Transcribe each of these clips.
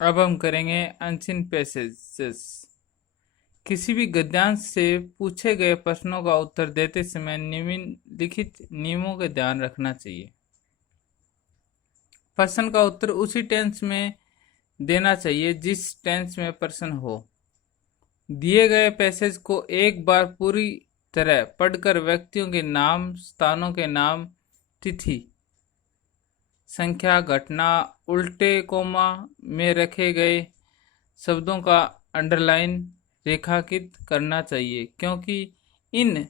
अब हम करेंगे अनसीन पैसेजेस। किसी भी गद्यांश से पूछे गए प्रश्नों का उत्तर देते समय निम्नलिखित नियमों का ध्यान रखना चाहिए। प्रश्न का उत्तर उसी टेंस में देना चाहिए जिस टेंस में प्रश्न हो। दिए गए पैसेज को एक बार पूरी तरह पढ़कर व्यक्तियों के नाम, स्थानों के नाम, तिथि, संख्या, घटना, उल्टे कोमा में रखे गए शब्दों का अंडरलाइन रेखांकित करना चाहिए, क्योंकि इन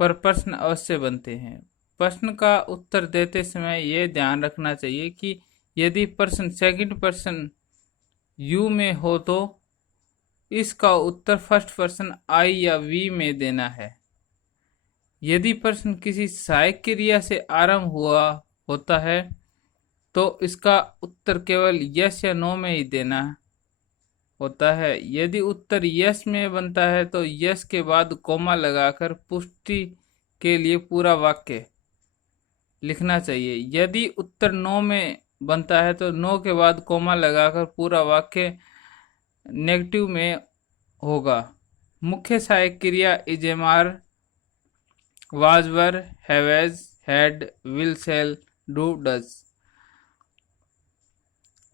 पर प्रश्न अवश्य बनते हैं। प्रश्न का उत्तर देते समय यह ध्यान रखना चाहिए कि यदि प्रश्न सेकंड पर्सन यू में हो तो इसका उत्तर फर्स्ट पर्सन आई या वी में देना है। यदि प्रश्न किसी सहायक क्रिया से आरंभ हुआ होता है तो इसका उत्तर केवल यस या नो में ही देना होता है। यदि उत्तर यस में बनता है तो यस के बाद कोमा लगाकर पुष्टि के लिए पूरा वाक्य लिखना चाहिए। यदि उत्तर नो में बनता है तो नो के बाद कोमा लगाकर पूरा वाक्य नेगेटिव में होगा। मुख्य सहायक क्रिया is, am are, was, were, haves, had, will, shall, do, does,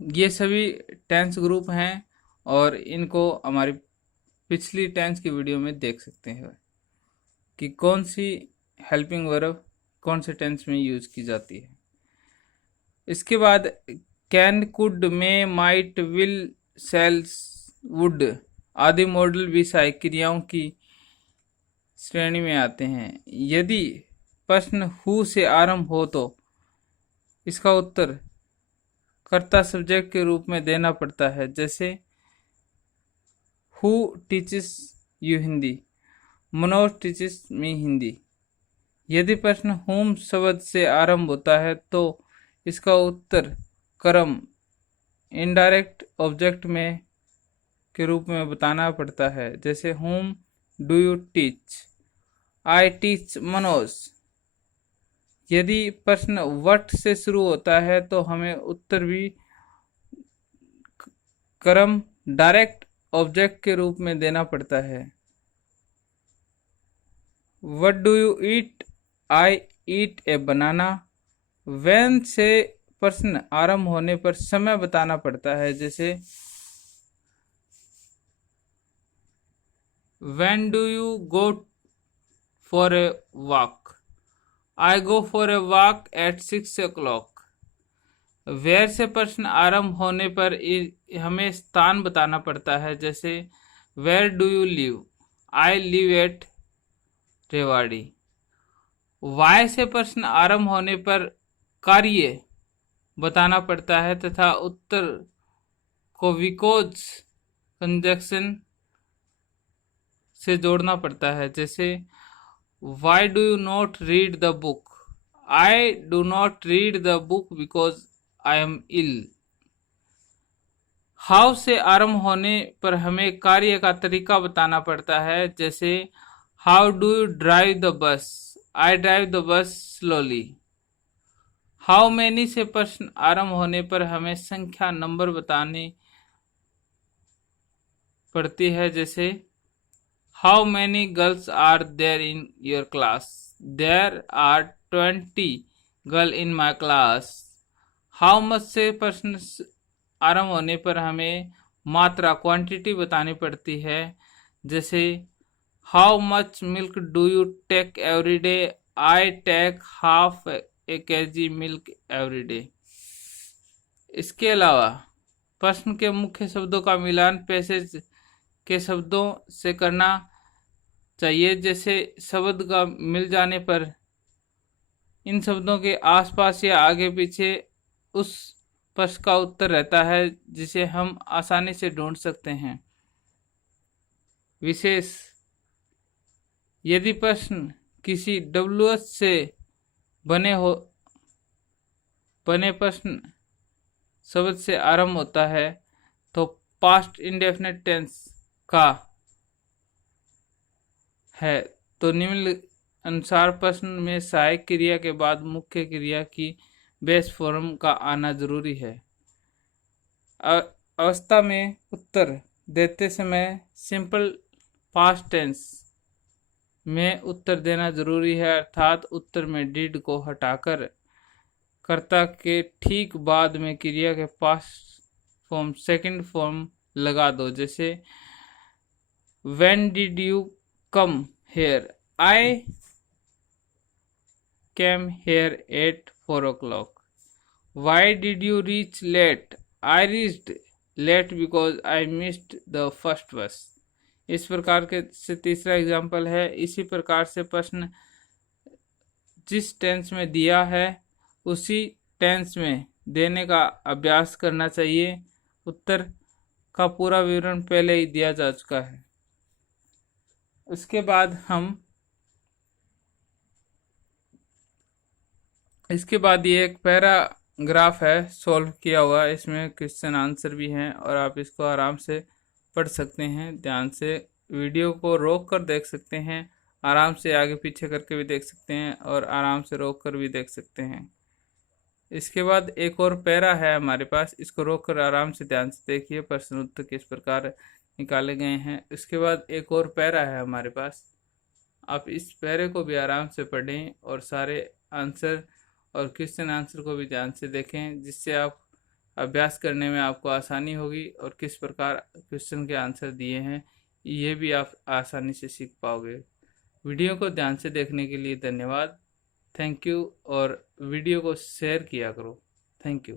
ये सभी टेंस ग्रुप हैं और इनको हमारी पिछली टेंस की वीडियो में देख सकते हैं कि कौन सी हेल्पिंग वर्ब कौन से टेंस में यूज की जाती है। इसके बाद can, could, may, might, will, shall, would आदि मॉडल भी सहायक क्रियाओं की श्रेणी में आते हैं। यदि प्रश्न हु से आरंभ हो तो इसका उत्तर कर्ता सब्जेक्ट के रूप में देना पड़ता है, जैसे who teaches you Hindi, Manoj teaches me Hindi. यदि प्रश्न होम शब्द से आरंभ होता है तो इसका उत्तर कर्म इनडायरेक्ट ऑब्जेक्ट में के रूप में बताना पड़ता है, जैसे home do you teach, I teach Manoj. यदि प्रश्न व्हाट से शुरू होता है तो हमें उत्तर भी कर्म डायरेक्ट ऑब्जेक्ट के रूप में देना पड़ता है। What do you eat, I eat A banana. When से प्रश्न आरंभ होने पर समय बताना पड़ता है, जैसे when do you go for a walk, I go for a walk at 6 o'clock। Where से प्रश्न आरंभ होने पर हमें स्थान बताना पड़ता है, जैसे where do you live, I live at Rewari. Why से प्रश्न आरंभ होने पर कार्य बताना पड़ता है तथा उत्तर को बिकॉज कंजक्शन से जोड़ना पड़ता है, जैसे why do you not read the book, I do not read the book because I am ill. How से आरंभ होने पर हमें कार्य का तरीका बताना पड़ता है, जैसे how do you drive the bus, I drive the bus slowly. How many से प्रश्न आरंभ होने पर हमें संख्या नंबर बतानी पड़ती है, जैसे how many girls are there in your class, there are 20 girl in my class. How much से प्रश्न आरंभ होने पर हमें मात्रा क्वांटिटी बतानी पड़ती है, जैसे how much milk do you take every day, I take half a KG milk every day. इसके अलावा प्रश्न के मुख्य शब्दों का मिलान पैसेज के शब्दों से करना चाहिए, जैसे शब्द का मिल जाने पर इन शब्दों के आसपास या आगे पीछे उस प्रश्न का उत्तर रहता है जिसे हम आसानी से ढूंढ सकते हैं। विशेष यदि प्रश्न किसी डब्ल्यूएच से बने प्रश्न शब्द से आरंभ होता है तो पास्ट इंडेफिनिट टेंस का है, तो निम्न अनुसार प्रश्न में सहायक क्रिया के बाद मुख्य क्रिया की बेस फॉर्म का आना जरूरी है। अवस्था में उत्तर देते समय सिंपल पास्ट टेंस में उत्तर देना जरूरी है, अर्थात उत्तर में डिड को हटाकर कर्ता के ठीक बाद में क्रिया के पास्ट फॉर्म सेकंड फॉर्म लगा दो। जैसे when did you come here, I came here at 4 o'clock। Why did you reach late, I reached late because I missed the first bus. इस प्रकार के से तीसरा एग्जाम्पल है। इसी प्रकार से प्रश्न जिस टेंस में दिया है उसी टेंस में देने का अभ्यास करना चाहिए। उत्तर का पूरा विवरण पहले ही दिया जा चुका है। इसके बाद ये एक पैराग्राफ है सॉल्व किया हुआ, इसमें क्वेश्चन आंसर भी हैं और आप इसको आराम से पढ़ सकते हैं। ध्यान से वीडियो को रोक कर देख सकते हैं, आराम से आगे पीछे करके भी देख सकते हैं और आराम से रोक कर भी देख सकते हैं। इसके बाद एक और पैरा है हमारे पास, इसको रोक कर आराम से ध्यान से देखिए प्रश्न उत्तर किस प्रकार निकाले गए हैं। इसके बाद एक और पैरा है हमारे पास, आप इस पैरे को भी आराम से पढ़ें और सारे आंसर और क्वेश्चन आंसर को भी ध्यान से देखें, जिससे आप अभ्यास करने में आपको आसानी होगी और किस प्रकार क्वेश्चन के आंसर दिए हैं ये भी आप आसानी से सीख पाओगे। वीडियो को ध्यान से देखने के लिए धन्यवाद। थैंक यू और वीडियो को शेयर किया करो। Thank you.